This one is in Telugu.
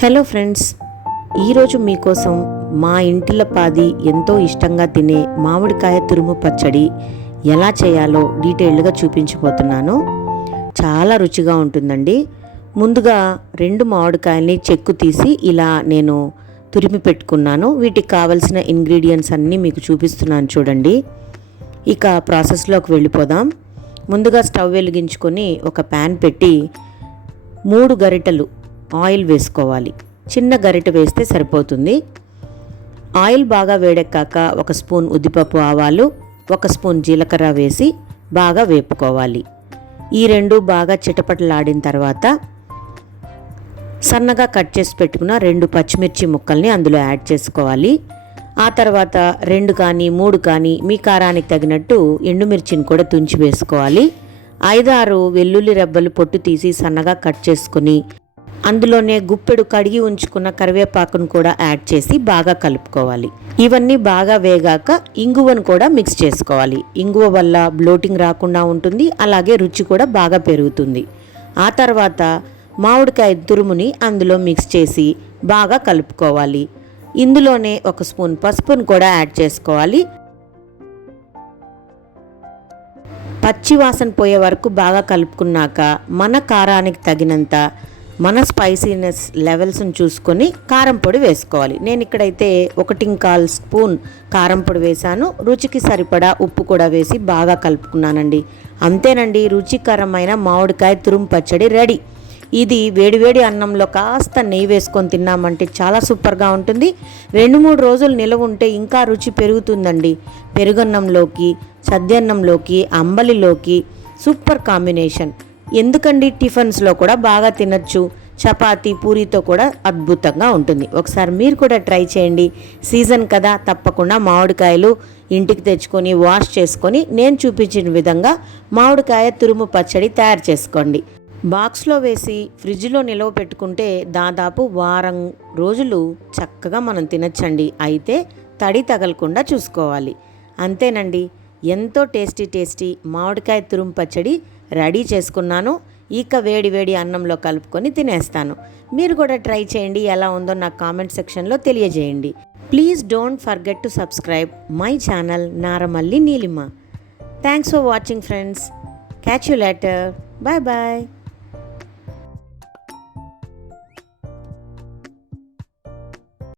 హలో ఫ్రెండ్స్, ఈరోజు మీకోసం మా ఇంటిల్లపాది ఎంతో ఇష్టంగా తినే మామిడికాయ తురుము పచ్చడి ఎలా చేయాలో డీటెయిల్డ్గా చూపించబోతున్నాను. చాలా రుచిగా ఉంటుందండి. ముందుగా 2 మామిడికాయల్ని చెక్కు తీసి ఇలా నేను తురిమి పెట్టుకున్నాను. వీటికి కావలసిన ఇంగ్రీడియంట్స్ అన్నీ మీకు చూపిస్తున్నాను చూడండి. ఇక ప్రాసెస్లోకి వెళ్ళిపోదాం. ముందుగా స్టవ్ వెలిగించుకొని ఒక ప్యాన్ పెట్టి 3 గరిటెలు ఆయిల్ వేసుకోవాలి. చిన్న గరిటె వేస్తే సరిపోతుంది. ఆయిల్ బాగా వేడెక్కాక 1 స్పూన్ ఉద్దిపప్పు ఆవాలు, 1 స్పూన్ జీలకర్ర వేసి బాగా వేపుకోవాలి. ఈ 2 బాగా చిటపటలాడిన తర్వాత సన్నగా కట్ చేసి పెట్టుకున్న 2 పచ్చిమిర్చి ముక్కల్ని అందులో యాడ్ చేసుకోవాలి. ఆ తర్వాత 2 కానీ 3 కానీ మీ కారానికి తగినట్టు ఎండుమిర్చిని కూడా తుంచి వేసుకోవాలి. 5-6 వెల్లుల్లి రెబ్బలు పొట్టు తీసి సన్నగా కట్ చేసుకుని అందులోనే గుప్పెడు కడిగి ఉంచుకున్న కరివేపాకును కూడా యాడ్ చేసి బాగా కలుపుకోవాలి. ఇవన్నీ బాగా వేగాక ఇంగువను కూడా మిక్స్ చేసుకోవాలి. ఇంగువ వల్ల బ్లోటింగ్ రాకుండా ఉంటుంది, అలాగే రుచి కూడా బాగా పెరుగుతుంది. ఆ తర్వాత మామిడికాయ తురుముని అందులో మిక్స్ చేసి బాగా కలుపుకోవాలి. ఇందులోనే 1 స్పూన్ పసుపును కూడా యాడ్ చేసుకోవాలి. పచ్చి వాసన పోయే వరకు బాగా కలుపుకున్నాక మన కారానికి తగినంత మన స్పైసీనెస్ లెవెల్స్ని చూసుకొని కారం పొడి వేసుకోవాలి. నేను ఇక్కడైతే 1.25 స్పూన్ కారం పొడి వేశాను. రుచికి సరిపడా ఉప్పు కూడా వేసి బాగా కలుపుకున్నానండి. అంతేనండి, రుచికరమైన మామిడికాయ తురుము పచ్చడి రెడీ. ఇది వేడివేడి అన్నంలో కాస్త నెయ్యి వేసుకొని తిన్నామంటే చాలా సూపర్గా ఉంటుంది. 2-3 రోజులు నిలవ ఉంటే ఇంకా రుచి పెరుగుతుందండి. పెరుగన్నంలోకి, సద్దన్నంలోకి, అంబలిలోకి సూపర్ కాంబినేషన్. ఎందుకండి, టిఫిన్స్లో కూడా బాగా తినచ్చు. చపాతీ, పూరీతో కూడా అద్భుతంగా ఉంటుంది. ఒకసారి మీరు కూడా ట్రై చేయండి. సీజన్ కదా, తప్పకుండా మామిడికాయలు ఇంటికి తెచ్చుకొని వాష్ చేసుకొని నేను చూపించిన విధంగా మామిడికాయ తురుము పచ్చడి తయారు చేసుకోండి. బాక్స్లో వేసి ఫ్రిడ్జ్లో నిలవ పెట్టుకుంటే దాదాపు వారం రోజులు చక్కగా మనం తినచ్చండి. అయితే తడి తగలకుండా చూసుకోవాలి. అంతేనండి, ఎంతో టేస్టీ మామిడికాయ తురుము పచ్చడి రెడీ చేసుకున్నాను. ఇక వేడి అన్నంలో కలుపుకొని తినేస్తాను. మీరు కూడా ట్రై చేయండి. ఎలా ఉందో నాకు కామెంట్ సెక్షన్లో తెలియజేయండి. Please don't forget to subscribe my channel Naramalli Neelima. Thanks for watching friends. Catch you later. Bye.